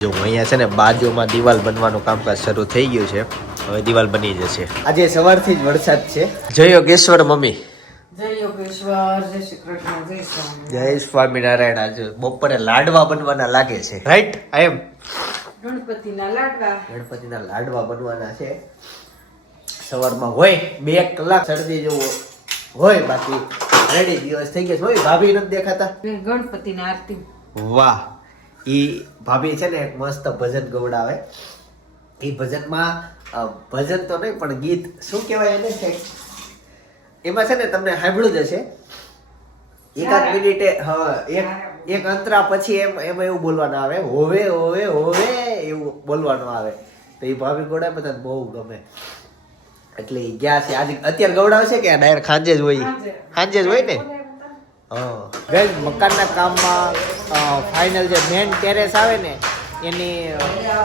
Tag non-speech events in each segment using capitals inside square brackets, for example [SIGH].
જો અહીંયા છે ને બાજુમાં દિવાલ બનવાનું કામકાજ શરૂ થઈ ગયું છે. હવે દિવાલ બની જશે. આજે સવારથી જ વરસાદ છે. જય યોગેશ્વર મમ્મી. જય જય શ્રી કૃષ્ણ જય સ્વામી. જય સ્વામિનારાયણ આજે બપોરે લાડવા બનવાના લાગે છે. રાઈટ આઈ એમ ગણપતિના લાડવા. ગણપતિના લાડવા બનવાના છે. સવારમાં હોય બે કલાક શરદી જેવું હોય બાકી રેડી દિવસ થઈ ગયા છે. હોય ભાભી નથી દેખાતા? ને ગણપતિના આરતી. વાહ. ઈ ભાભી છે ને એક મસ્ત ભજન ગવડાવે. એ ભજનમાં ભજન તો નહીં પણ ગીત શું કહેવાય એને છે એમાં છે ને તમને સાંભળ્યું જ હશે. એકાદ મિનિટે હા એક એક અંતરા પછી એમ એમાં એવું બોલવાનું આવે. હોવે હોવે હોવે એવું બોલવાનું આવે. તો એ ભાભી ગોડા બધા બહુ ગમે. એટલે ગયા છે. આજે અત્યારે ગવડાવશે કે ડાયરેક્ટ ખાંજે જ હોય? ખાંજે. જ હોય ને? હા ગાઈઝ મકાનના કામમાં ફાઇનલ જે મેન ટેરેસ આવે ને એની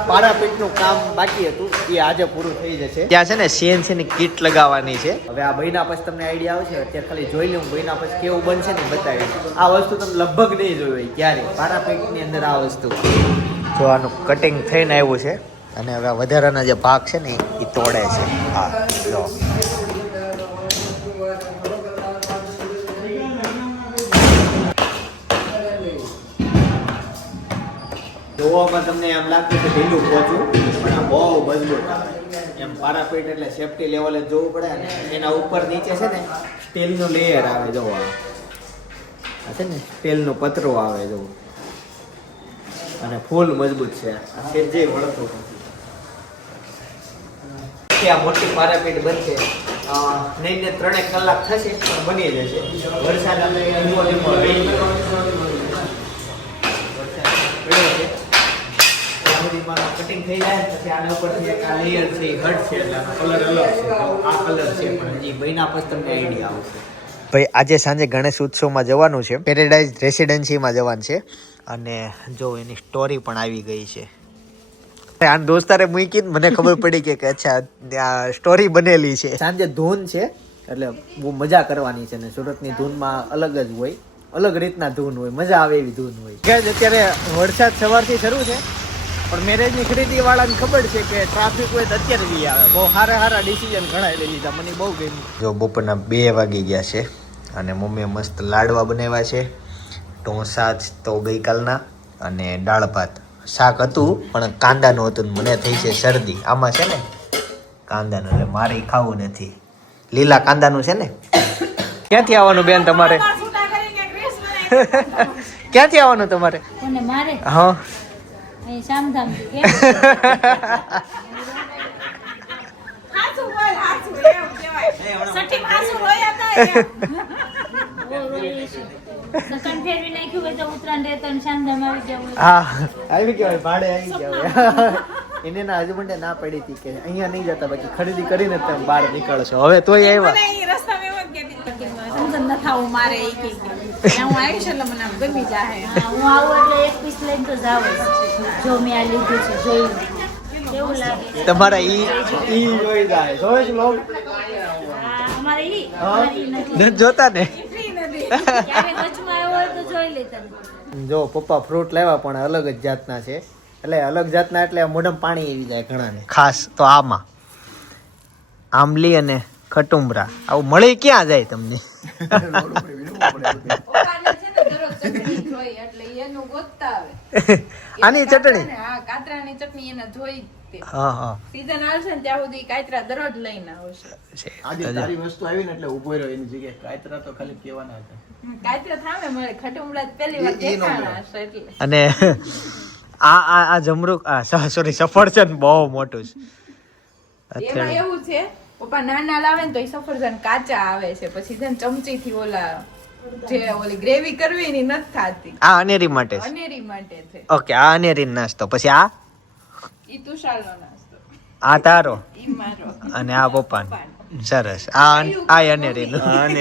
પારાપીટનું કામ બાકી હતું. એ આજે પૂરું થઈ જશે. ત્યાં છે ને સીએનસી ની કીટ લગાવવાની છે. હવે આ મહિના પછી તમને આઈડિયા આવશે. અત્યારે ખાલી જોઈ લઉં મહિના પછી કેવું બનશે ને બતાવી આ વસ્તુ તમે લગભગ નહીં જોઈ હોય ક્યારે પારાપીટની અંદર આ વસ્તુ. જો આનું કટિંગ થઈને આવ્યું છે અને હવે વધારાના જે ભાગ છે ને એ તોડે છે. હા જો. જોવામાં તમને એમ લાગતું કે ઢીલું પહોંચું, પણ આ બહુ મજબૂત એમ પારાપીટ એટલે સેફટી લેવલે જોવું પડે અને એના ઉપર નીચે છે ને સ્ટીલનું લેયર આવે જો આ. છે ને સ્ટીલનું પતરું આવે જોવું અને ફૂલ મજબૂત છે. આ સેજે વળતું આ મોટી પારાપીટ બનશે. નહીં ને ત્રણેક કલાક થશે, પણ બની જશે. વરસાદ અમે ધીમો ધીમો rain વરસાદ પડ્યો છે ત્યાં સુધીમાં કટિંગ થઈ જાય પછી આના ઉપરથી એક આ લેયર છે એ હટશે એટલે આનો કલર અલગ છે. તો આ કલર છે પણ હજી મહિના પછી તમને આઈડિયા આવશે. ભાઈ આજે સાંજે ગણેશ ઉત્સવમાં જવાનું છે. પેરેડાઇઝ રેસિડેન્સીમાં જવાનું છે. અને જો એની સ્ટોરી પણ આવી ગઈ છે. આ દોસ્તારે મૂકી મને ખબર પડી કે કે અચ્છા આ સ્ટોરી બનેલી છે. સાંજે ધૂન છે એટલે બહુ મજા કરવાની છે ને. સુરતની ધૂનમાં અલગ જ હોય. અલગ રીતના ધૂન હોય. મજા આવે એવી ધૂન હોય. અત્યારે વરસાદ સવારથી શરૂ છે. પણ મેરેજની ખરીદી વાળાને ખબર છે કે ટ્રાફિક હોય તો અત્યારે બી આવે. બહુ સારા સારા ડિસિઝન ઘણા લઈ લીધા. મને બહુ ગમ્યું. જો બપોરના બે વાગી ગયા છે અને મમ્મીએ મસ્ત લાડવા બનાવ્યા છે. ઢોસા જ તો ગઈકાલના અને દાળ ભાત. શાક હતું પણ કાંદાનું હતું ને મને થઈ છે શરદી. આમાં છે ને કાંદાનું એટલે મારે ખાવું નથી. લીલા કાંદાનું છે ને? ક્યાંથી આવવાનું બેન તમારે? [LAUGHS] ક્યાંથી આવવાનું તમારે? હા. હા આવી કહેવાય ભાડે આવી કહેવાય એને ના હસબન્ડે ના પડી હતી કે અહીંયા નહીં જતા બાકી ખરીદી કરીને તમે બહાર નીકળશો. હવે તોય આવ્યા. સમજણ મારે એ આવ્યા તો તમારા ઈ ઈ જોઈ જાય. જોઈ જ લો અમારે ઈ જોતા ને? તો જો પપ્પા ફ્રૂટ લાવ્યા પણ અલગ જ જાતના છે. એટલે અલગ જાતના એટલે મોઢમ પાણી આવી જાય ઘણાને. ખાસ તો આમાં. આંબલી અને ખટુમરા આવું મળી ક્યાં જાય તમને? એટલે એનું ગોતતા આની ચટણી હા. કાતરાની ચટણી એને જોઈ હા હા. સીઝન આવશે ને ત્યાં સુધી કાતરા દરરોજ લઈને આવશે. આજે વસ્તુ આવી ને એટલે ઊભો રહ્યો એની જગ્યાએ કાયતરા તો ખાલી કહેવાના હતા. કાતરા થામે મળે ખટુમડા પહેલી વાર એ- એ નો દેખાણા હશે એટલે. અને આ આ આ જમરૂક આ સોરી સફરજન બહુ મોટું છે. એમાં એવું છે પપ્પા નાના લાવે ને તો એ સફરજન કાચા આવે છે પછી છે ને ચમચીથી ઓલા જે ઓલી ગ્રેવી કરવી એની નથી થાતી. આ અનેરી માટે છે. અનેરી માટે છે. ઓકે આ અનેરી નાસ્તો. પછી આ? ઈ તુષારનો નાસ્તો. આ તારો. ઈ મારો. અને આ પપ્પાનો. સરસ. આ આ અનેરી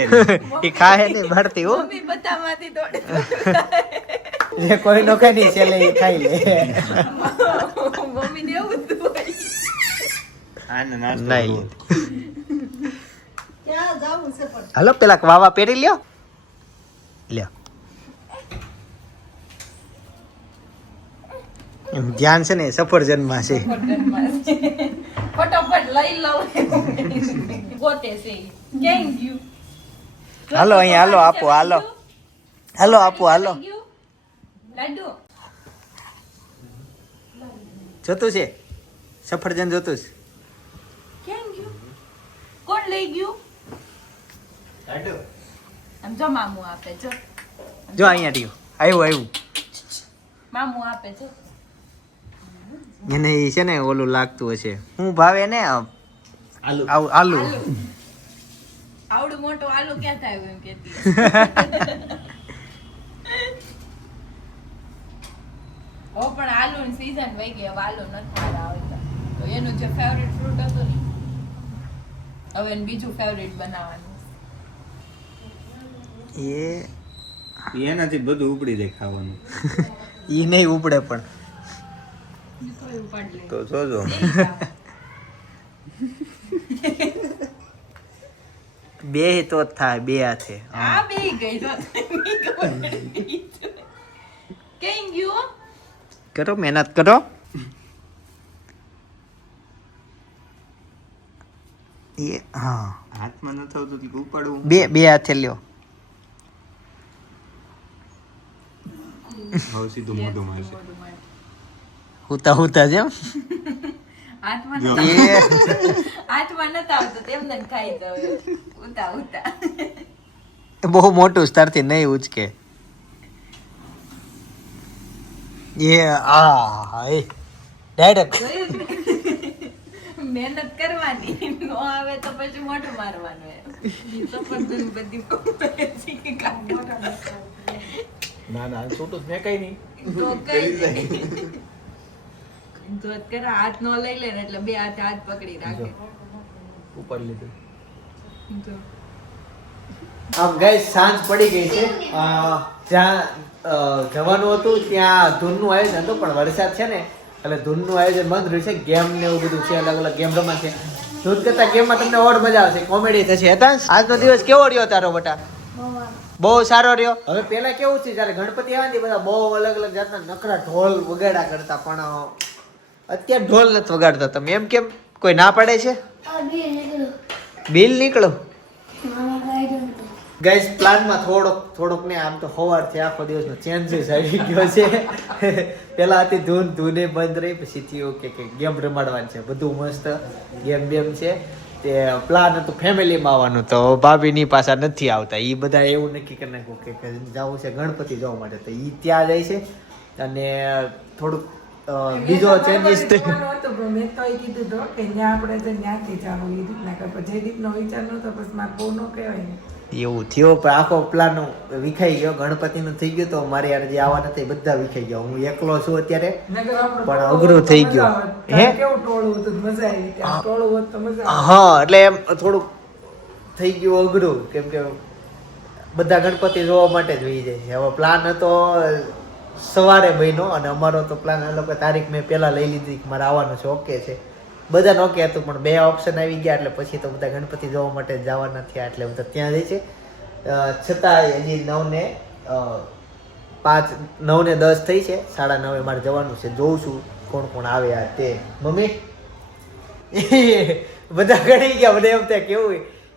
[LAUGHS] એ ખાય ને ભરતી હો. [LAUGHS] જે કોઈ નો કઈ નહીં છેલ્લે એ ખાઈ લે. [LAUGHS] મમ્મી ને એવું જ હોય. આને નાસ્તો નહીં હલો પેલા વાવા પહેરી લ્યો. લ્યો. એમ ધ્યાન છે ને સફરજનમાં છે. સફરજનમાં છે. ફટાફટ લઈ લઉં. ગોતે છે. ગયું હાલો અહીં હાલો આપો હાલો હાલો આપો હાલો લાડુ જોતું છે? સફરજન જોતું છે? ગયું કોણ લઈ ગયું? આમ જો મામુ આપે જો. જો અહીંયા રહ્યું. આવ્યું આવ્યું. મામુ આપે જો. એને છે ને ઓલું લાગતું હશે. હું ભાવે ને આલુ. આલુ. આલુ. આવડું મોટું આલુ ક્યાં થાય એમ કેતી [LAUGHS] ઓ પણ આલુ ની સીઝન વહી ગઈ હવે આલુ નથી આવતા તો એનું જે ફેવરિટ ફ્રૂટ હતું ને હવે એનું બીજું ફેવરિટ બનાવવાનું. એ એનાથી બધું ઉપડી જાય ખાવાનું. ઈ નહીં ઉપડે પણ. તો જોજો. બે તો જ થાય બે હાથે. આ બે ગઈ તો કેમ ગયો? કરો મહેનત કરો. એ હા. હાથમાં ન થતું તો ઉપાડવું બે બે હાથે લ્યો. હવે સીધું મોઢું મારશે. હુતા હુતા જેમ બહુ મોટું સ્તરથી નહીં ઉચકે. એ આ એ. ડાયરેક્ટ મહેનત કરવાની. નો આવે તો પછી મોઢું મારવાનું. તો પણ બધી. ના ના છોટું મેં કઈ નહીં. તો કઈ નહીં. જો અત્યારે હાથ નો લઈ લે એટલે બે હાથે હાથ પકડી રાખે. ઉપર લીધું. જો. આમ ગઈ સાંજ પડી ગઈ છે. જ્યાં જવાનું હતું ત્યાં ધૂનનું આયોજન હતું પણ વરસાદ છે ને એટલે ધૂનનું આયોજન બંધ રહ્યું છે. ગેમ ને એવું બધું છે અલગ અલગ ગેમ રમાશે. ધૂન કરતા ગેમમાં તમને ઓડ મજા આવશે. કોમેડી થશે. હતા આજનો દિવસ કેવો રહ્યો તારો બટા? બહુ સારો રહ્યો. હવે પેલા કેવું છે જયારે ગણપતિ આવે ને બધા બહુ અલગ અલગ જાતના નકરા ઢોલ વગાડા કરતા પણ અત્યારે ઢોલ નથી વગાડતા તમે. એમ કેમ? કોઈ ના પાડે છે? બિલ નીકળો. ગાઈસ પ્લાનમાં થોડોક થોડોક ને આમ તો સવારથી આખો દિવસનો ચેન્જીસ આવી ગયો છે. પેલા હતી ધૂન ધૂને બંધ રહી પછી થયું કે કે ગેમ રમાડવાની છે. બધું મસ્ત ગેમ બેમ છે. તે પ્લાન હતું ફેમિલીમાં આવવાનું તો ભાભીની પાછા નથી આવતા. એ બધા એવું નક્કી કરી નાખ્યું કે જવું છે ગણપતિ જવા માટે. તો એ ત્યાં જાય છે. અને થોડુંક બીજો ચેન્જીસ તો પણ મેં તોય કીધું તો કે જ્યાં આપણે છે ત્યાંથી જવાનું એ રીતના કર. પણ જયદીપનો વિચાર નહોતો બસ મારે બહુ ન કહેવાય ને. એવું થયો પણ આખો પ્લાન વિખાઈ ગયો ગણપતિનું થઈ ગયું તો મારે યાર જે આવા નથી બધા વિખાઈ ગયા. હું એકલો છું અત્યારે પણ અઘરું થઈ ગયું. હે? કેવું ટોળું હતું મજા આવી ટોળું હોત તો મજા હા એટલે એમ થોડુંક થઈ ગયું અઘરું. કેમ કે બધા ગણપતિ જોવા માટે જ વહી જાય છે. હવે પ્લાન હતો સવારે બન્યો અને અમારો તો પ્લાન એ લોકો તારીખ મેં પહેલા લઈ લીધી કે મારે આવવાનું છે ઓકે છે. બધાને ઓકે હતું, પણ બે ઓપ્શન આવી ગયા, એટલે પછી તો બધા ગણપતિ જોવા માટે જવાના થયા, એટલે બધા ત્યાં જાય છે. છતાં હજી નવને પાંચ, નવને દસ થઈ છે, સાડા નવે મારે જવાનું છે. જોઉં છું કોણ કોણ આવે આ તે. મમ્મી? [LAUGHS] બધા ગણી ગયા, બધા એમ ત્યાં કેવું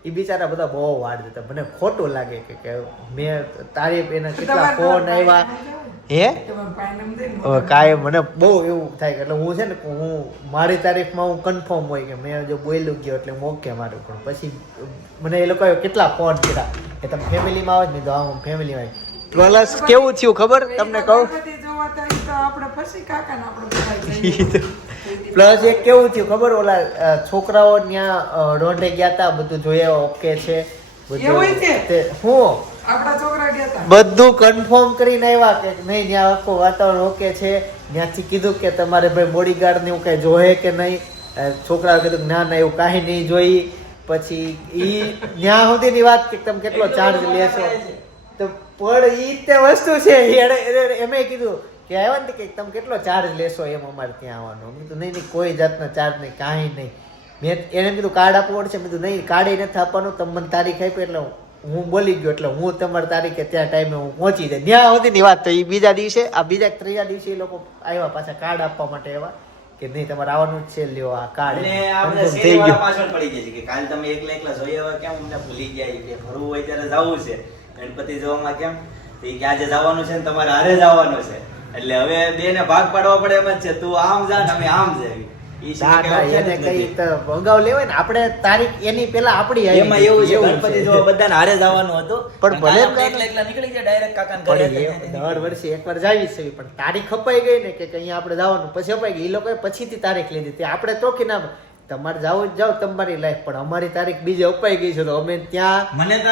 એ બિચારા બધા બહુ વાડ દેતા. મને ખોટું લાગે કે કે મેં તારે એના કેટલા ફોન આવ્યા. હે? ને, હવે કાંઈ મને બહુ એવું થાય કે એટલે હું છે ને હું મારી તારીફમાં હું કન્ફર્મ હોય કે મેં જો બોલ્યું ગયો એટલે મોકે મારું. પણ પછી મને એ લોકોએ કેટલા ફોન કર્યા કે તમે ફેમિલીમાં આવો જ નહીં તો આમ ફેમિલીમાં પ્લસ કેવું થયું ખબર? તમને કહું? આપણે પછી કાકાને આપણે. પ્લસ એક કેવું થયું ખબર? ઓલા છોકરાઓ ત્યાં રોડે ગયા હતા બધું જોયા ઓકે છે. બધું હું? કન્ફર્મ કરીને આવ્યા કે નહીં ત્યાં આખું વાતાવરણ ઓકે છે. ત્યાંથી કીધું કે તમારે ભાઈ બોડીગાર્ડ ને એવું કઈ જોહે કે નહીં? છોકરાઓ કીધું કે ના ના એવું કાંઈ નહીં જોઈ. પછી ઈ ત્યાં સુધીની વાત કે તમે કેટલો ચાર્જ લેશો? તો પણ ઈ તે વસ્તુ છે એમે કીધું કે આવ્યા ને કે તમે કેટલો ચાર્જ લેશો એમ અમારે ત્યાં આવવાનો. મેં કીધું નહીં નહીં કોઈ જાતનો ચાર્જ નહીં કાંઈ નહીં. મેં એને કીધું કાર્ડ આપવું પડશે. મેં કીધું નહીં કાર્ડ નથી આપવાનું તમે મને તારીખ આપી એટલે હું બોલી ગયો એટલે હું તમારી તારીખે ત્યાં ટાઈમે હું પહોંચી જાય. ત્યાં સુધીની વાત તો એ બીજા દિવસે આ બીજા ત્રીજા દિવસે એ લોકો આવ્યા પાછા કાર્ડ આપવા માટે એવા કે નહીં તમારે આવવાનું જ છે લ્યો આ કાર્ડ. અને આપણે શેરીવાળા પાછળ પડી જાય છે કે કાલ તમે એકલા એકલા જોઈ આવ્યા કેમ? અમને ભૂલી ગયા કે ફરવું હોય ત્યારે જવું છે. ગણપતિ જોવામાં કેમ? કે આજે જવાનું છે ને તમારે હારે જવાનું છે. એટલે હવે બે ને ભાગ પાડવા પડે એમ જ છે. તું આમ જા ને અમે આમ જઈએ. તો આપણે તારીખ એની પેલા આપણી એમાં એવું છે ગણપતિ જોવા બધાને હારે જવાનું હતું. પણ ભલે એકલા એકલા નીકળી ગયા ડાયરેક્ટ કાકાને ઘરે પણ હતા એ ત્યાંથી દર વર્ષે એકવાર જાવી છે. પણ તારીખ અપાઈ ગઈ ને કે અહીંયા આપણે જવાનું. પછી અપાઈ ગઈ. એ લોકોએ પછીથી તારીખ લીધી તે આપણે કે ના તમારે જાવું જ જાઓ તમારી લાઈફ પણ અમારી તારીખ બીજે અપાઈ ગઈ છે તો અમે ત્યાં મને તો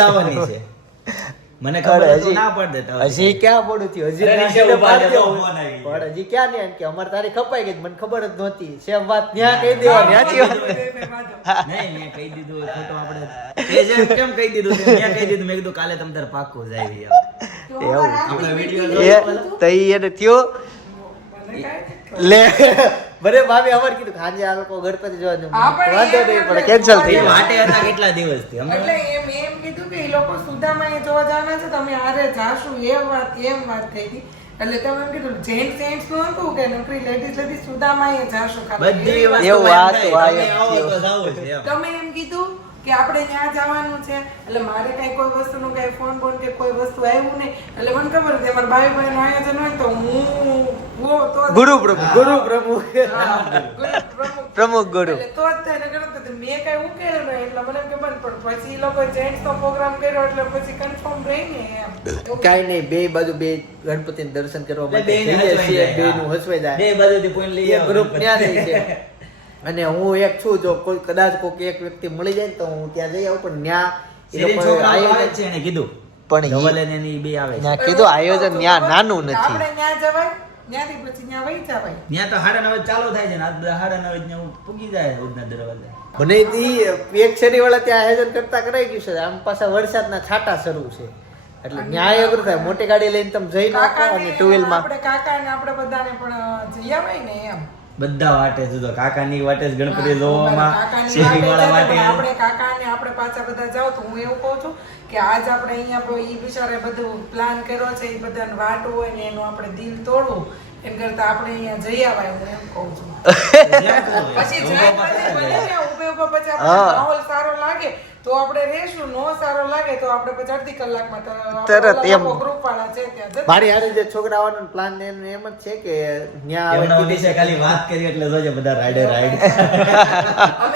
જવાની છે. મને ખબર હજી- ના પડ દેતા હજી ક્યાં પડું થયું હજી. પણ હજી ક્યાં ને કે અમારી તારી ખપાઈ ગઈ મને ખબર જ નહોતી. સેમ વાત ત્યાં કહી દેવાની સાચી વાત નહીં મેં કહી દીધું એ આપણે તે કેમ કહી દીધું ત્યાં કહી દીધું મેં કીધું કાલે તમ તાર પાક્કું જાય એવું. આપણે વીડિયો તો એને થયો? લે. બરે ભાભી અમારે કીધું કે આ લોકો ગણપતિ જોવા જવું. વાંધો નહીં પણ કેન્સલ થઈ એ ગયું વાટે હતા કેટલા દિવસથી? એટલે એમ એમ કીધું કે એ લોકો સુદામાં એ જોવા જવાના છે તમે આરે જાશું. એ વાત એમ વાત થઈ હતી. એટલે તમે એમ કીધું જેન્ટ્સ જેન્ટ્સનું હતું કે નોકરી લેડીઝ લેડીઝ સુદામાં એ જાશું બધી વાત. એવું વાત તમે એમ કીધું કે આપણે ત્યાં જવાનું છે એટલે મારે કઈ કોઈ વસ્તુનું કઈ ફોન બોન કે કોઈ વસ્તુ આવ્યું નહીં. એટલે મને ખબર છે મારા ભાઈ ભાઈ નું આયોજન હોય તો હું ગુરુ પ્રભુ ગુરુ પ્રમુખ. ગુરુ પ્રમુખ. પ્રમુખ ગુરુ. તો જ થાય નકર નહોતું. તો મેં કઈ ઉકેલ નહીં એટલે મને કે બંધ પણ પછી લોકો જેન્ટ્સ નો પ્રોગ્રામ કર્યો એટલે પછી કન્ફર્મ રહી ને એમ કાંઈ નહીં બે બાજુ બે ગણપતિ દર્શન કરવા માટે જઈએ છીએ બે નું હસવાઈ જાય. બે બાજુથી point લઈ એ ગ્રુપ ત્યાં છે. અને હું એક છું જો કોઈ કદાચ કોઈ એક વ્યક્તિ મળી જાય તો હું ત્યાં જઈ આવું પણ ત્યાં એ છે એને કીધું. પણ બે આવે કીધું આયોજન ત્યાં નાનું નથી. આપણે ન્યા જવાય? ત્યાંથી પછી ત્યાં વહી જવાય. ત્યાં તો હાડા નવે ચાલુ થાય છે ને આ હાડા નવે ને હું પૂગી જાય ઉડના દરવાજા. મને ઈ એક શેરી વાળા ત્યાં આયોજન કરતા કરાઈ ગયું છે આમ પાછા વરસાદના છાંટા શરૂ છે. એટલે ન્યાય અઘરું થાય. મોટી ગાડી લઈને તમે જઈ નાખો અને ટુ વ્હીલમાં આપણે કાકાને આપણે બધાને પણ જઈ આવે ને એમ. બધા વાટે જુદો કાકાની વાટે જ ગણપતિ જોવામાં કાકાની શેરી વાળા વાટે. આપણે કાકાને આપણે પાછા બધા જાવ તો હું એવું કહું છું કે આજ આપણે અહીંયા ઈ બિચારે બધું પ્લાન કર્યો છે એ બધાને વાટવું હોય ને એનું આપણે દિલ તોડવું. એમ કરતા આપણે અહીંયા જઈ આવાય હું એમ કહું છું. [LAUGHS] પછી જાય પછી ઉભે ઊભા પછી આપણે માહોલ સારો લાગે. તો આપણે રહેશું નો સારો લાગે તો આપણે પછી અડધી કલાકમાં માં તરત એમ. ગ્રુપ વાળા છે ત્યાં મારી હારે જે છોકરા આવવાનો પ્લાન એમ એમ જ છે કે ન્યા આવે છે ખાલી વાત કરી એટલે જોજે બધા રાઈડે રાઈડ [LAUGHS]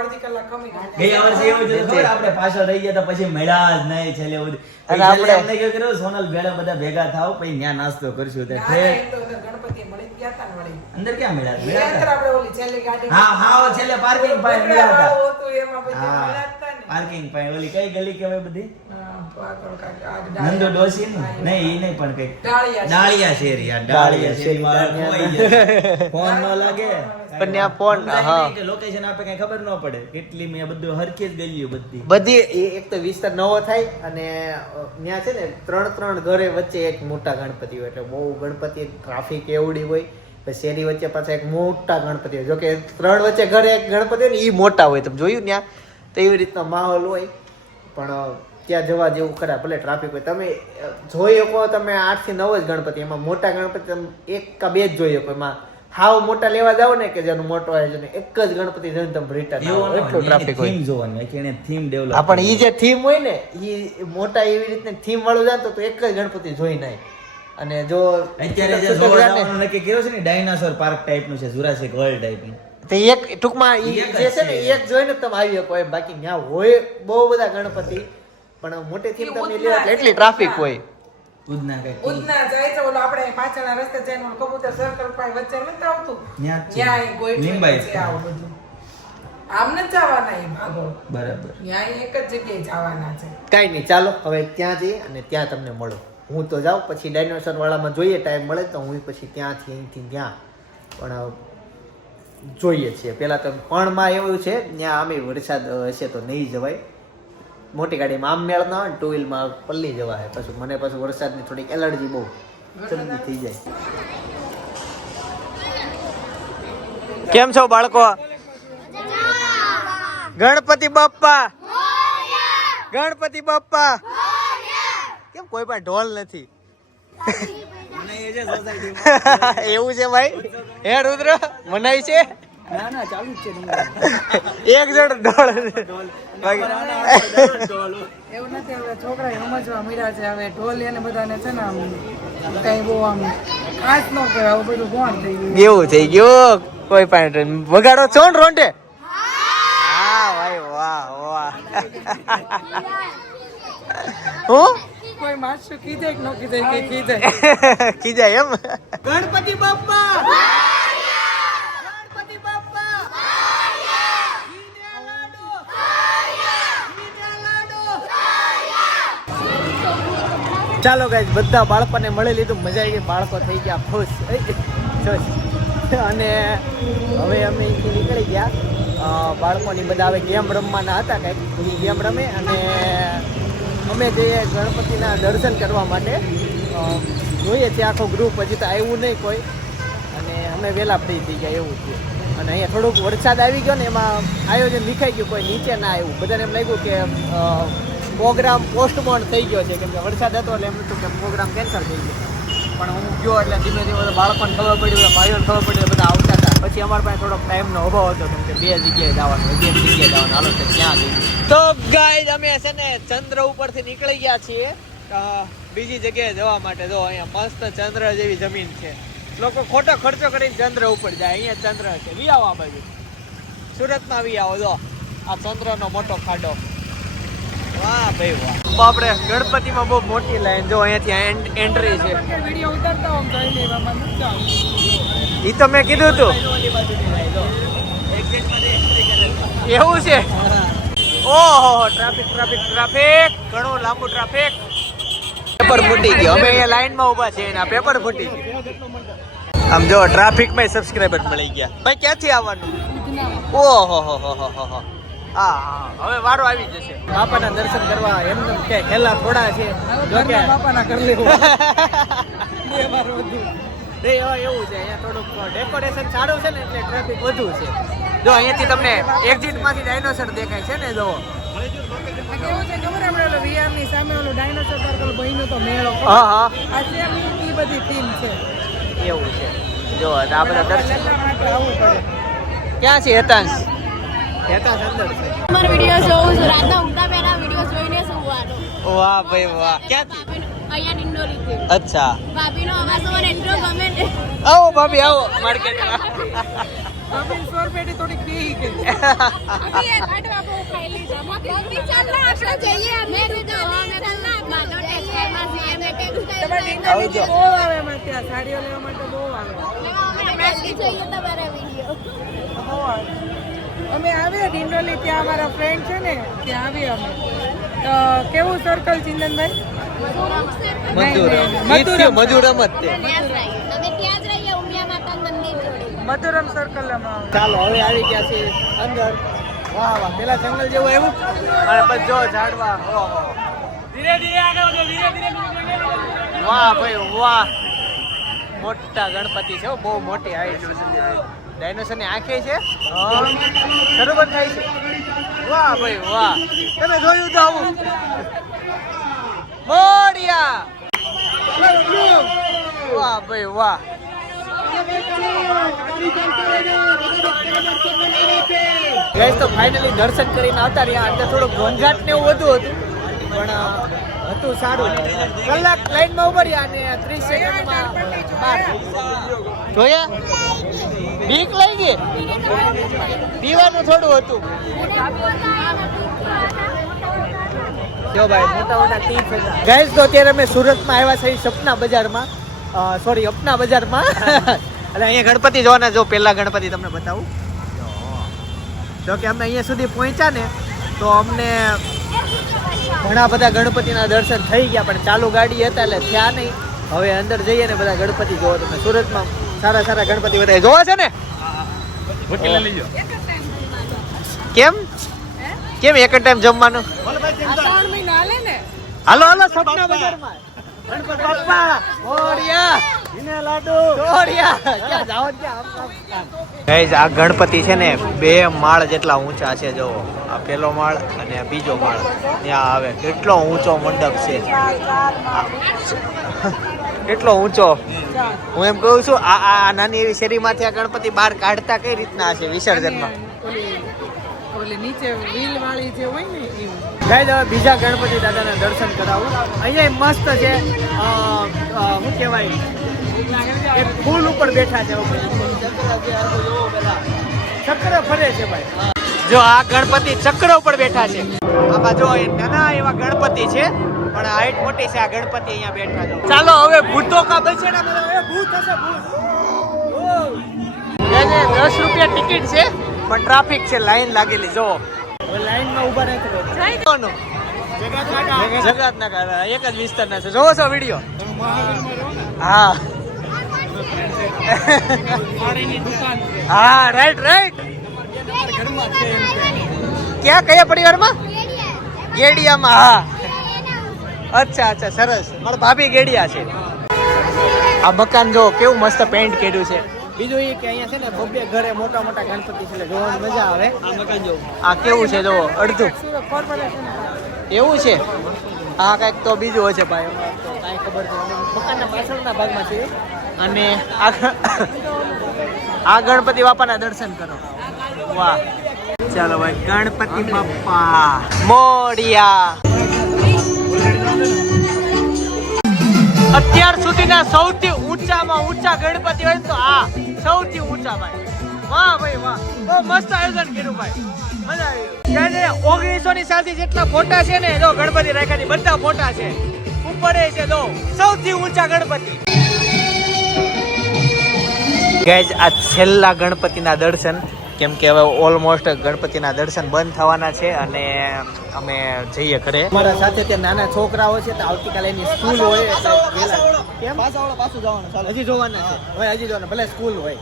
અડધી કલાક કમી વર્ષે એવું જ ખબર આપણે પાછળ રહી ગયા તો પછી મળ્યા જ નહીં છેલ્લે સુધી અને આપણે- એમને કે "રો, સોનલ ભેળા બધા ભેગા થાવ પછી ત્યાં નાસ્તો કરશું તે ઠેક ગણપતિ મળી ગયા હતા ને અંદર ક્યાં મળ્યા? અંદર આપણે ઓલી છેલ્લી ગાડી હા હા છેલ્લે પાર્કિંગ પાસે મળ્યા હતા એમાં પછી મળ્યા પાર્કિંગ પાસે ઓલી કઈ ગલી કહેવાય બધી. નંદો ડોસી નહીં નહીં પણ કઈ ડાળિયા ડાળિયા શેરી આ ડાળિયા શેરી માં ફોન ન લાગે. પણ ત્યાં ફોન, હા. કે લોકેશન આપે કઈ ખબર ન પડે. કેટલી મેં બધું હરખી જ ગયું બધી. બધી એ- એક તો વિસ્તાર નવો થાય અને ત્યાં છે ને ત્રણ ત્રણ ઘરે વચ્ચે એક મોટા ગણપતિ હોય એટલે બહુ ગણપતિ ટ્રાફિક એવડી હોય. શેરી વચ્ચે પાછા એક મોટા ગણપતિ હોય. જોકે ત્રણ વચ્ચે ઘરે એક ગણપતિ હોય ને એ મોટા હોય. તમે જોયું ત્યાં? તો એવી રીતનો માહોલ હોય. પણ ત્યાં જવા જેવું ખરા ભલે ટ્રાફિક હોય. તમે જોઈ શકો તમે આઠથી નવ જ ગણપતિ. એમાં મોટા ગણપતિ તમે એક કા બે જ જોઈ શકો. એમાં હાવ મોટા લેવા જાવ ને કે જેનું મોટો આયોજન હોય, એક જ ગણપતિ જઈને તમે રિટર્ન એટલો ટ્રાફિક હોય. થીમ જોવાનું કે એને થીમ ડેવલપ હા પણ ઈ જે થીમ હોય ને ઈ મોટા એવી રીતે થીમ વાળું જાય તો એક જ ગણપતિ જોઈ નાય. અને જો અત્યારે જે જોવા જવાનું નક્કી કર્યો છે ને ડાયનાસોર પાર્ક ટાઈપનું છે જુરાસિક વર્લ્ડ ટાઈપનું તો એક ટૂંકમાં એક જે છે ને એક જોઈને તમે આવી શકો એમ. બાકી ત્યાં હોય બહુ બધા ગણપતિ પણ મોટી થીમ તમે લ્યો એટલે એટલી ટ્રાફિક હોય. ઉદના કંઈક જાય છે ઓલો આપણે પાછળના રસ્તે જઈને કબૂતર સર્કલ પાસે વચ્ચે નથી આવતું? લીંબાઈ આવું બધું. આમ ન જવાના એ ભાગો બરાબર. ત્યાં એક જ જગ્યાએ જવાના છે. કાંઈ નહીં ચાલો હવે ત્યાં જઈએ અને ત્યાં તમને મળો. હું તો જાઉં પછી ડાયનોસર વાળામાં જોઈએ ટાઈમ મળે તો હું પછી ત્યાંથી અહીંથી ત્યાં. પણ જોઈએ છીએ પહેલાં તો પણમાં એવું છે ત્યાં આમે વરસાદ હશે તો નહીં જવાય. મોટી ગાડીમાં આમ મેળ ના હોય ટુ વ્હીલમાં પલ્લી જવાય. પછી મને પાછું વરસાદની થોડીક એલર્જી બહુ જલ્દી થઈ જાય. કેમ છો બાળકો? ગણપતિ બાપ્પા. ગણપતિ બાપ્પા. કેમ કોઈ પણ ઢોલ નથી? [LAUGHS] એવું છે ભાઈ? હે રુદ્ર? મનાય છે? ના ના ચાલુ છે એક જણ બાકી એવું નથી હવે છોકરા સમજવા મળ્યા છે હવે ઢોલ એને બધાને છે ને આમ કઈ બહુ આમ ખાસ ન કહેવાય આવું બધું કોણ થઈ ગયું? કેવું થઈ ગયું? કોઈ પણ વગાડો છો ને રોંટે? હા ભાઈ વાહ વાહ. [LAUGHS] હું? કોઈ માસ્ટર કીધે કે ન કીધે કે કીધે? [LAUGHS] કીધે એમ? ગણપતિ બાપ્પા! ગણપતિ બાપ્પા! ચાલો ગાઈસ બધા બાળકોને મળી લીધું. મજા આવી ગઈ. બાળકો થઈ ગયા ખુશ. ખુશ. અને હવે અમે અહીંથી નીકળી ગયા. બાળકોની બધા હવે ગેમ રમવાના હતા કંઈક. ગેમ રમે અને અમે જઈએ ગણપતિના દર્શન કરવા માટે જોઈએ છીએ આખો ગ્રુપ હજી તો આવ્યું નહીં કોઈ. અને અમે વહેલા ફ્રી થઈ ગયા એવું છે. અને અહીંયા થોડુંક વરસાદ આવી ગયો ને, એમાં આયોજન વિખાઈ ગયું, કોઈ નીચે ના આવ્યું. બધાને એમ લાગ્યું કે પ્રોગ્રામ પોસ્ટપોન થઈ ગયો છે, કેમ કે વરસાદ હતો એટલે એમ હતું કે પ્રોગ્રામ કેન્સલ થઈ ગયો. પણ હું ગયો એટલે ધીમે ધીમે બાળકોને ખબર પડી, બધા ભાઈઓને ખબર પડી, બધા આવતા પછી અમારા પાસે થોડોક ટાઈમનો અભાવ હતો, કેમ કે બે જગ્યાએ જવાનું બે જગ્યાએ જવાનું. હાલો, તો ત્યાં તો ગાઈઝ અમે છે ને ચંદ્ર ઉપરથી નીકળી ગયા છીએ. બીજી જગ્યાએ જવા માટે જો, અહીંયા મસ્ત ચંદ્ર જેવી જમીન છે. લોકો ખોટો ખર્ચો કરીને ચંદ્ર ઉપર જાય. અહીંયા ચંદ્ર છે. વી આવો આ બાજુ. સુરતમાં વી આવો, જો. આ ચંદ્રનો મોટો ખાડો. વાહ ભાઈ વાહ. બાપરે ગણપતિમાં બહુ મોટી લાઈન જો અહીંયાથી એન્ટ્રી છે એ ઉતારતા હોમ જોઈ લેવામાં નથી આવતું. ઈ તો મેં કીધું તું. એવું છે? ઓહો ટ્રાફિક ટ્રાફિક ટ્રાફિક ઘણું લાંબુ ટ્રાફિક પેપર ફૂટી ગયો અમે અહીંયા લાઈનમાં ઊભા છીએ એના પેપર ફૂટી ગયો. આમ જો ટ્રાફિકમાં સબસ્ક્રાઇબર મળી ગયા. ભાઈ ક્યાંથી આવવાનું? ઓહો હો હો હો હો. હો હવે વારો આવી જશે. બાપાના દર્શન કરવા એમ કે હેલા થોડા છે. જો કે બાપાના કરી લેવું. [LAUGHS] બે વાર વધુ. હવે એવું છે. અહીંયા થોડુંક ડેકોરેશન સારું છે ને એટલે ટ્રાફિક વધુ છે. જો અહીંયાથી તમને એક્ઝિટમાંથી ડાયનોસર દેખાય છે ને જો. આ કેવું છે ખબર આપણે ઓલો સામે ઓલો ડાયનોસોર સર્કલ બન્યો તો મેળો હા હા. આ સેમ ઈ બધી થીમ છે. એવું છે. જો આ બધા દર્શન એટલા માટે આવવું પડે. ક્યાં છે હેતાંશ? અમારો વીડિયો જોઉં છું રાતના ઊંઘતા પહેલા વીડિયો જોઈને સુવાનો વાહ ભાઈ વાહ ક્યાંથી અહીંયા ડિંડોલીથી અચ્છા ભાભીનો અવાજ મને એટલો ગમે છે આવો ભાભી આવો માર્કેટમાં ભાભી સોર પેટી થોડી બેહી ગઈ અભી એક આટવા બહુ ખાઈ લીધા મમ્મી ચાલ ના આપણે જઈએ અમે કીધું અમે ચાલના માધવ ટેક્સટાઇલમાં જઈએ મેં કીધું તમારે ડિંડોલી બહુ આવે એમાં ત્યાં સાડીઓ લેવા માટે બહુ આવે અમે જઈએ તમારા વીડિયો બહુ આવે અમે આવ્યા ડિંડોલી ત્યાં અમારા ફ્રેન્ડ છે ને ત્યાં આવ્યા અમે. તો કેવું સર્કલ ચિંતનભાઈ મધુરમ મધુરમ સર્કલ ચાલો હવે આવી ગયા છે અંદર. વાહ વાહ પેલા જંગલ જેવું આવ્યું? અને પછી જો ઝાડવા. ઓહો. વાહ ભાઈ વાહ. મોટા ગણપતિ છે હો, બહુ મોટી હાઈટ. ડાયનોસરની આંખે છે? હા. થાય છે? વાહ ભાઈ, વાહ. તમે જોયું તો આવું. મોડિયા વાહ ભાઈ, વાહ. ગેસ તો ફાઇનલી દર્શન કરીને આવતા રહ્યા. અંદર થોડું ઘોંઘાટ ને એવું વધુ હતું, પણ હતું સારું. કલાક લાઈનમાં ઊભા રહ્યા અને ત્રીસ જોયા બીક લાગી? પીવાનું થોડું હતું. જો ભાઈ મોટા મોટા ગાઈસ તો અત્યારે અમે સુરતમાં આવ્યા છે સપના બજારમાં. સોરી અપના બજારમાં. [LAUGHS] એટલે અહીંયા ગણપતિ જોવાના જો પહેલા ગણપતિ તમને બતાવું. જો કે અમે અહીંયા સુધી પહોંચ્યા ને તો અમને ઘણા બધા ગણપતિના દર્શન થઈ ગયા પણ ચાલુ ગાડી હતા એટલે થયા નહીં. હવે અંદર જઈએ ને બધા ગણપતિ જોવો તમે સુરતમાં સારા સારા ગણપતિ બધા જોવા છે ને? કેમ? કેમ એક જ ટાઈમ જમવાનું? હાલે ને. હાલો હાલો સપના બજારમાં. ગણપતિ બાપ્પા મોરિયા આ ગણપતિ છે ને બે માળ જેટલા ઊંચા છે જો આ પેલો માળ અને આ બીજો માળ. ત્યાં આવે. કેટલો ઊંચો મંડપ છે. કેટલો ઊંચો? હું એમ કહું છું આ આ નાની એવી શેરીમાંથી આ ગણપતિ બહાર કાઢતા કઈ રીતના હશે વિસર્જનમાં? બીજા ગણપતિ દાદાના દર્શન કરાવું. અહીંયા મસ્ત છે શું કહેવાય? એક ફૂલ ઉપર બેઠા છે ચક્ર ફરે છે ભાઈ. જો આ ગણપતિ ચક્ર ઉપર બેઠા છે. આમાં જો એ નાના એવા ગણપતિ છે પણ હાઈટ મોટી છે આ ગણપતિ અહીંયા બેઠા છે. ચાલો હવે ભૂતો કા બેસેડા ને હવે ભૂત હશે ભૂત. એને દસ રૂપિયા ટિકિટ છે પણ ટ્રાફિક છે લાઈન લાગેલી જો લાઈનમાં ઊભા નથી રહેવાનું જગતનગર એક જ વિસ્તારના છે. જોવો છો વીડિયો. હા. હા રાઈટ રાઈટ ક્યાં કયા પરિવારમાં? ગેડિયામાં હા. અચ્છા અચ્છા સરસ. મારા ભાભી ગેડિયા છે. આ મકાન જો કેવું મસ્ત પેન્ટ કર્યું છે. બીજું એ કે અહીંયા છે ને બબ્બે ઘરે મોટા મોટા ગણપતિ છે જોવાની મજા આવે. આ મકાન જો. આ કેવું છે જો અડધું? એવું છે? હા કંઈક તો બીજું હશે ભાઈ. અમારે કાંઈ ખબર નથી મકાનના પાછળના ભાગમાં છે અને આ આ ગણપતિ બાપાના દર્શન કરો. વાહ. ચાલો ભાઈ ગણપતિ બાપા. મોડિયા અત્યાર સુધીના સૌથી ઊંચામાં ઊંચા ગણપતિ હોય તો આ સૌથી ઊંચા ભાઈ. વાહ ભાઈ, વાહ. બહુ મસ્ત આયોજન કર્યું ભાઈ. મજા આવી. ઓગણીસો ની સાલથી જેટલા ફોટા છે ને, જો ગણપતિ રાખ્યા બધા ફોટા છે. ઉપર છે, જો, સૌથી ઊંચા ગણપતિ. ગાઈઝ, આ છેલ્લા ગણપતિના દર્શન કેમ કે હવે ઓલમોસ્ટ ગણપતિના દર્શન બંધ થવાના છે અને અમે જઈએ ઘરે. અમારા સાથે તે નાના છોકરાઓ છે તો આવતીકાલે એની સ્કૂલ હોય. કેમ? પાછા પાછું જવાનું હજી જોવાના છે. હવે હજી જોવાના ભલે સ્કૂલ હોય.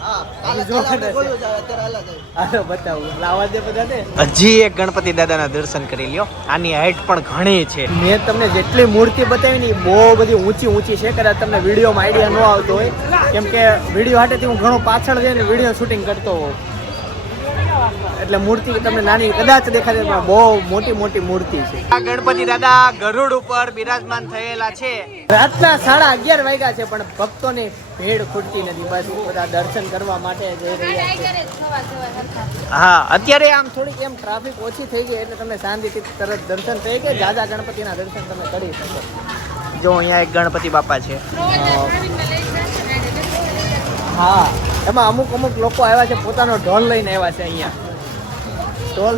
બતાવું. લાવા દે બધાને હજી એક ગણપતિ દાદાના દર્શન કરી લ્યો. આની હાઈટ પણ ઘણી છે. મેં તમને જેટલી મૂર્તિ બતાવી ને બહુ બધી ઊંચી ઊંચી છે. કદાચ તમને વિડીયોમાં આઈડિયા ન આવતો હોય. કેમ કે વીડિયો હાટેથી હું ઘણો પાછળ જઈને વીડિયો શૂટિંગ કરતો હોઉં. એટલે મૂર્તિ તમને નાની કદાચ દેખાય પણ બહુ મોટી મોટી મૂર્તિ છે. આ ગણપતિ દાદા ગરુડ ઉપર બિરાજમાન થયેલા છે. રાતના સાડા અગિયાર વાગ્યા છે પણ ભક્તોની ભેડ ખૂટતી નથી. બસ બધા દર્શન કરવા માટે જઈ રહ્યા છે. હા અત્યારે આમ થોડીક એમ ટ્રાફિક ઓછી થઈ ગઈ એટલે તમે શાંતિથી તરત દર્શન થઈ ગયા. જાજા ગણપતિના દર્શન તમે કરી શકો. જો અહીંયા એક ગણપતિ બાપા છે. હા એમાં અમુક અમુક લોકો આવ્યા છે પોતાનો ઢોલ લઈને આવ્યા છે અહીંયા. ઢોલ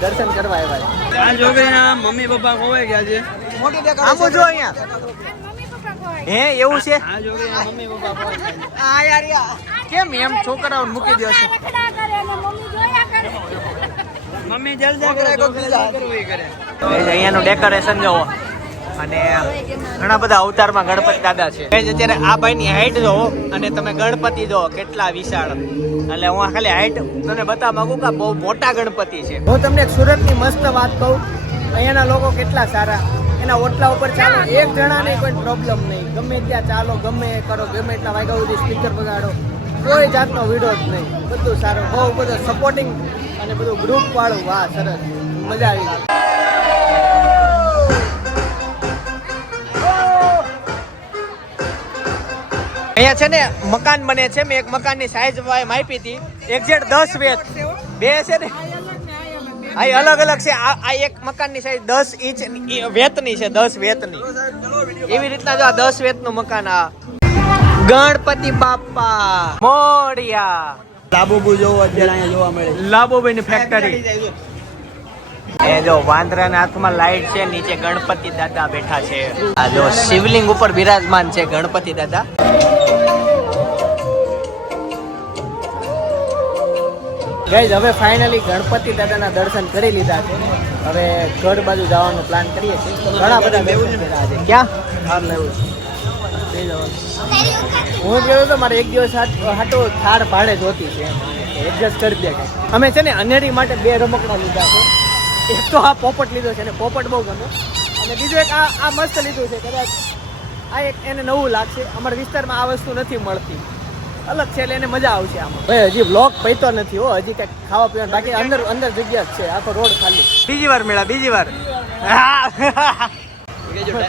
દર્શન કરવા આવ્યા છે. આ છોકરીના મમ્મી પપ્પા ખોવાઈ ગયા છે. આમું જો અહીંયા. હે એવું છે? આ છોકરીના મમ્મી પપ્પા ખોવાઈ ગયા આ યાર કેમ એમ છોકરાઓને મૂકી દો છો? રખડા કરે અને મમ્મી જોયા કરે મમ્મી જલદા કરે ઈ કરે અહીંયાનું ડેકોરેશન જોવો. અને ઘણા બધા અવતારમાં ગણપતિ દાદા છે. અત્યારે આ ભાઈની હાઈટ જો અને તમે ગણપતિ જો કેટલા વિશાળ. એટલે હું ખાલી હાઈટ તમને બતાવવા માંગુ કે બહુ મોટા ગણપતિ છે. હું તમને સુરતની મસ્ત વાત કહું, અહીંયાના લોકો કેટલા સારા. એના ઓટલા ઉપર ચાલો, એક જણાને કોઈ પ્રોબ્લેમ નહીં. ગમે ત્યાં ચાલો, ગમે કરો, ગમે એટલા વાગ્યા સુધી સ્પીકર બગાડો. કોઈ જાતનો વિરોધ નહીં. બધું સારું. બહુ બધું સપોર્ટિંગ અને બધું ગ્રુપ વાળું. વાહ, સરસ. મજા આવી. ગઈ અહીંયા છે ને મકાન બને છે. મેં એક મકાનની સાઈઝ માપી હતી. એક્ઝેક્ટ દસ વેત. બે છે ને? આ અલગ અલગ છે. આ એક મકાનની સાઈઝ દસ ઇંચ વેતની છે દસ વેતની. એવી રીતના જો આ દસ વેતનું મકાન આ. ગણપતિ બાપા મોડિયા લાબુબુ જોવો અત્યારે અહીંયા જોવા મળે લાબોબેની ફેક્ટરી એ જો વાંદરાના હાથમાં લાઈટ છે નીચે ગણપતિ દાદા બેઠા છે. આ જો શિવલિંગ ઉપર બિરાજમાન છે ગણપતિ દાદા. ગઈ હવે ફાઇનલી ગણપતિ દાદાના દર્શન કરી લીધા છે. હવે ગઢ બાજુ જવાનો પ્લાન કરીએ છીએ. ઘણા બધા લેવું છે. ક્યાં? હાર લેવું હું ગયો તો મારે એક દિવસ હાટ- થાર ભાડે જોતી છે. એડજસ્ટ કરી દે. અમે છે ને અનેરી માટે બે રમકડા લીધા છે. એક તો આ પોપટ લીધો છે અને પોપટ બહુ ગમે. અને બીજું એક આ આ મસ્ત લીધું છે કદાચ આ એક એને નવું લાગશે. અમારા વિસ્તારમાં આ વસ્તુ નથી મળતી. અલગ છે એટલે એને મજા આવશે આમાં. ભાઈ હજી બ્લોક પૈતો નથી હો. હજી કંઈક ખાવા પીવાનું બાકી અંદર અંદર જગ્યા જ છે. આખો રોડ ખાલી. બીજી વાર મેળા બીજી વાર.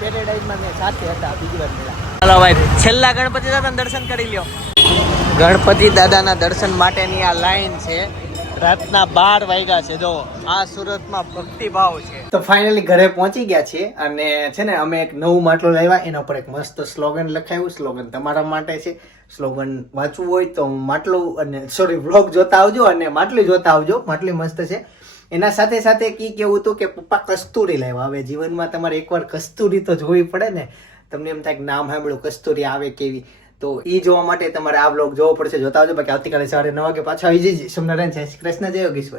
પેરેડાઇઝમાં મેં સાથે હતા બીજી વાર મળ્યા ચાલો ભાઈ છેલ્લા ગણપતિ દાદાના દર્શન કરી લ્યો. ગણપતિ દાદાના દર્શન માટેની આ લાઈન છે. રાતના બાર વાગ્યા છે. જો, આ સુરતમાં ભક્તિભાવ છે. તો ફાઇનલી ઘરે પહોંચી ગયા છીએ અને છે ને, અમે એક નવું માટલું લાવ્યા. એના ઉપર એક મસ્ત સ્લોગન લખાયું. સ્લોગન તમારા માટે છે. સ્લોગન વાંચવું હોય તો માટલું અને સોરી વ્લોગ જોતા આવજો અને માટલી જોતા આવજો. માટલી મસ્ત છે. એના સાથે સાથે કી કેવું હતું કે પપ્પા કસ્તુરી લાવ્યા. હવે જીવનમાં તમારે એકવાર કસ્તુરી તો જોવી પડે ને. તમને એમ થાય કે નામ સાંભળ્યું, કસ્તુરી આવે કેવી? તો એ જોવા માટે તમારે આ બ્લોગ જોવો પડશે. જોતા આવજો. બાકી આવતીકાલે સવારે નવ વાગે પાછા આવી જઈએ સોમનારાયણ જય શ્રી કૃષ્ણ. જય યોગેશ્વર.